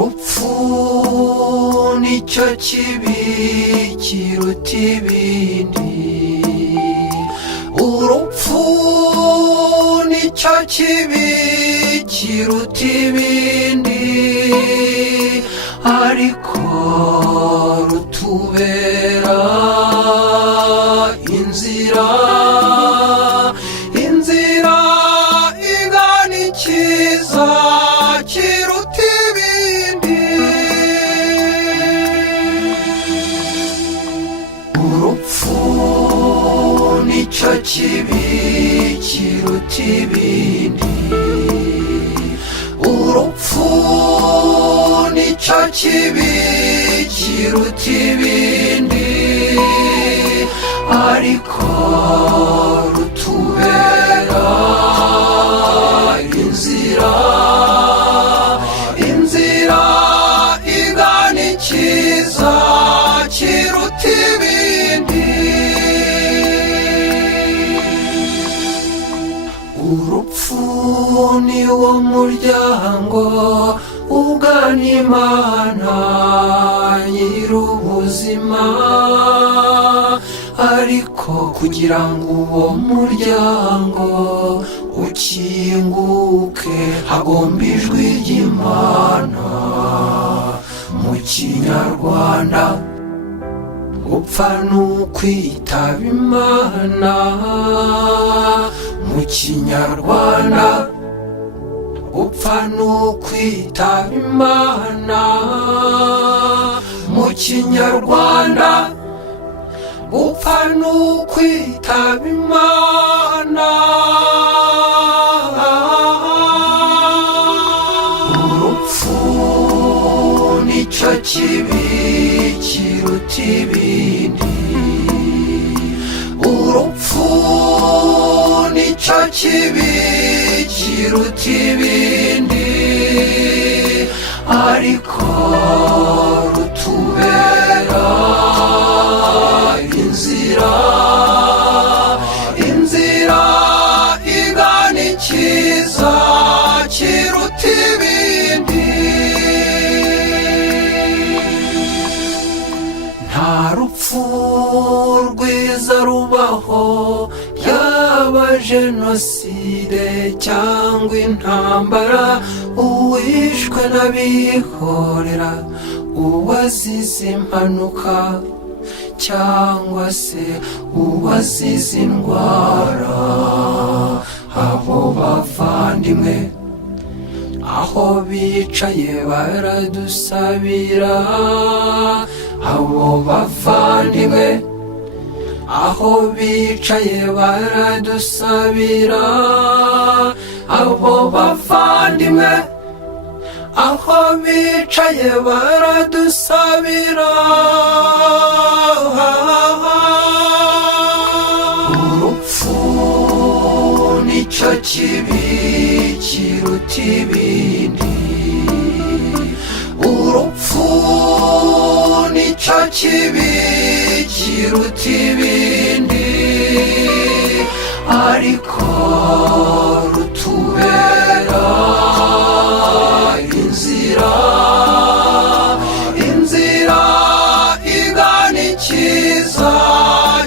urupfu nicyo kibi kiruta ibindi, urupfu nicyo kibi kiruta ibindi, ariko rutubera inzira igana ikiza kiruta ibindi. Urupfu nicyo kibi kiruta ibindi, urupfu nicyo kibi kiruta ibindi, ariko rutubera inzira igana ikiza kiruta ibindi. Urupfu ni wo muryango ugana Imana nyir'ubuzima, ariko kugira ngo uwo muryango ukinguke hagomba ijwi ry'Imana. Mu Kinyarwanda gupfa ni ukwitaba Imana, mu Kinyarwanda gupfa ni ukwitaba Imana, mu Kinyarwanda gupfa ni ukwitaba Imana. Urupfu nicyo kibi kiruta ibindi, urupfu nicyo kibi kiruta ibindi, ariko rutubera inzira igana ikiza kiruta ibindi. Nta rupfu rwiza rubaho, yaba jenoside cyangwa intambara, uwishwe n'abihorera, uwazize impanuka cyangwa se uwazize indwara. Abo bavandimwe aho bicaye baradusabira, abo bavandimwe aho bicaye baradusabira, abo bavandimwe aho bicaye baradusabira. Urupfu nicyo kibi kiruta ibindi, urupfu nicyo kibi kiruta ibindi, ariko rutubera inzira igana ikiza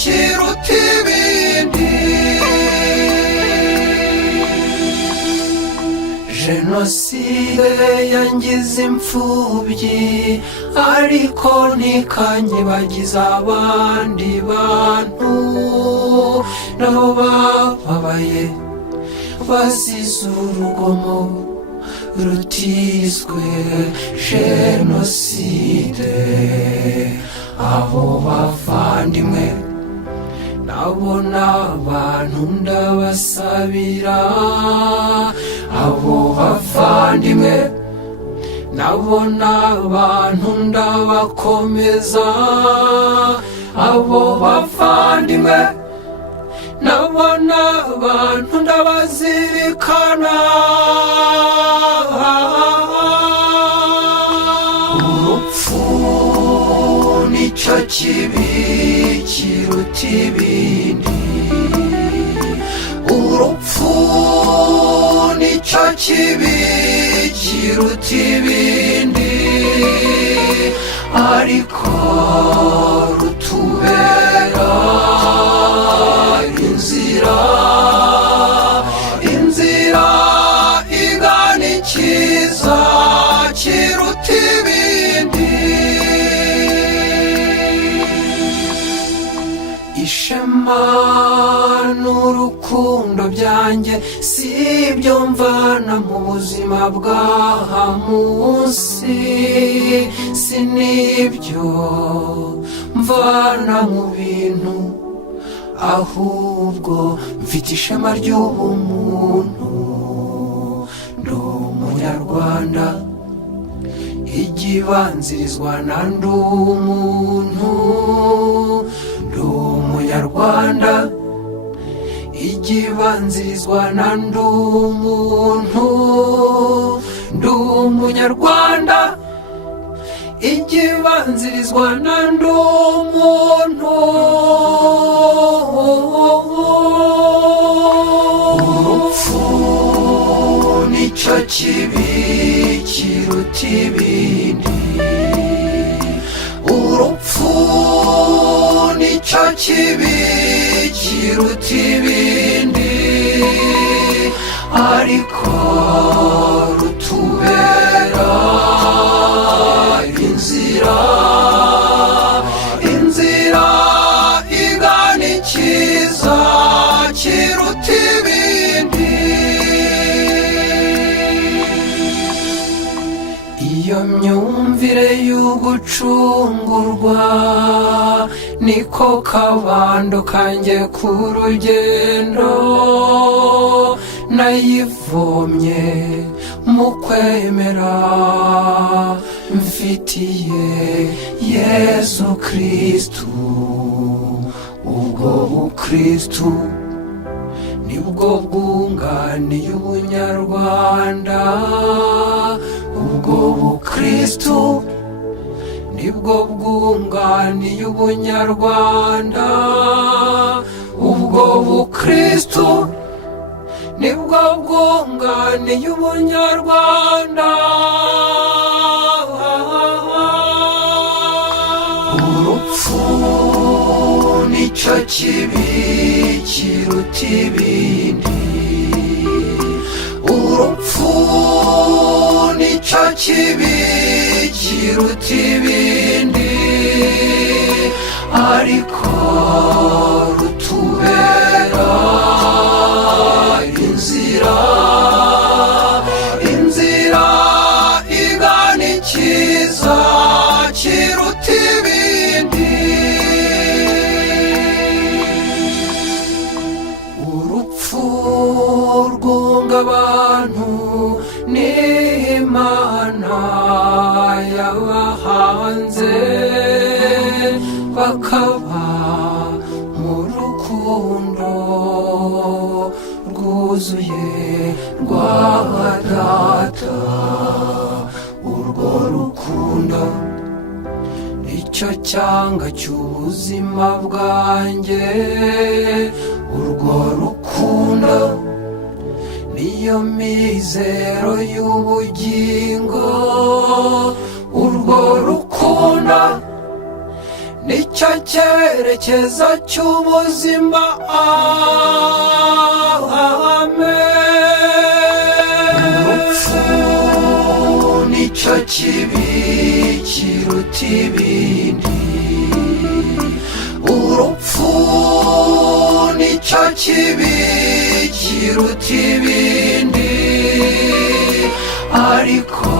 kiruta ibindi. Jenoside yangize imfubyi, ariko ntikanyibagiza abandi bantu nabo bababaye bazize urugomo rutiswe jenoside. Abo bavandimwe nabona abantu ndabasabira, abo bavandimwe nabona abantu ndabakomeza, abo bavandimwe nabona abantu ndabazirikana. Urupfu nicyo kibi kiruta ibindi, urupfu nicyo kibi kiruta ibindi, ariko rutubera inzira, inzira igana icyiza kiruta ibindi. Ishema n'urukundo byanjye si ibyo mvana mu buzima bw'aha munsi, si n'ibyo mvana mu bintu, ahubwo mfite ishema ry'ubumuntu. Ndi umunyarwanda, igibanzirizwa na ndi umuntu. Ndi umunyarwanda, igibanzirizwa na ndi umuntu. Ndi umunyarwanda, igibanzirizwa na ndi umuntu. Urupfu nicyo kibi kiruta ibindi, urupfu nicyo kibi kiruta ibindi, ariko rutubera inzira, inzira igana icyiza kiruta ibindi. Iyo myumvire y'ugucungurwa niko kabando kanjye ku rugendo, nayivomye mu kwemera mfitiye Yesu Kristu. Ubwo bukristu nibwo bwunganiye ubunyarwanda, ubwo bukristu nibwo bwunganiye ubunyarwanda, ubwo bukristu nibwo bwunganiye ubunyarwanda. Urupfu nicyo kibi kiruta ibindi, urupfu nicyo kibi kiruta ibindi, ariko rutubera inzira, inzira igana icyiza kiruta ibindi. Urupfu rwunga abantu n'Imana yabahanze, bakaba mu rukundo rwuzuye rwa Data. Urwo rukundo nicyo cyanga cy'ubuzima bwanjye, urwo rukundo niyo mizero y'ubugingo, urwo rukundo nicyo cyerekezo cy'ubuzima. Amen. Urupfu nicyo kibi kiruta ibindi, urupfu nicyo kibi kiruta ibindi, ariko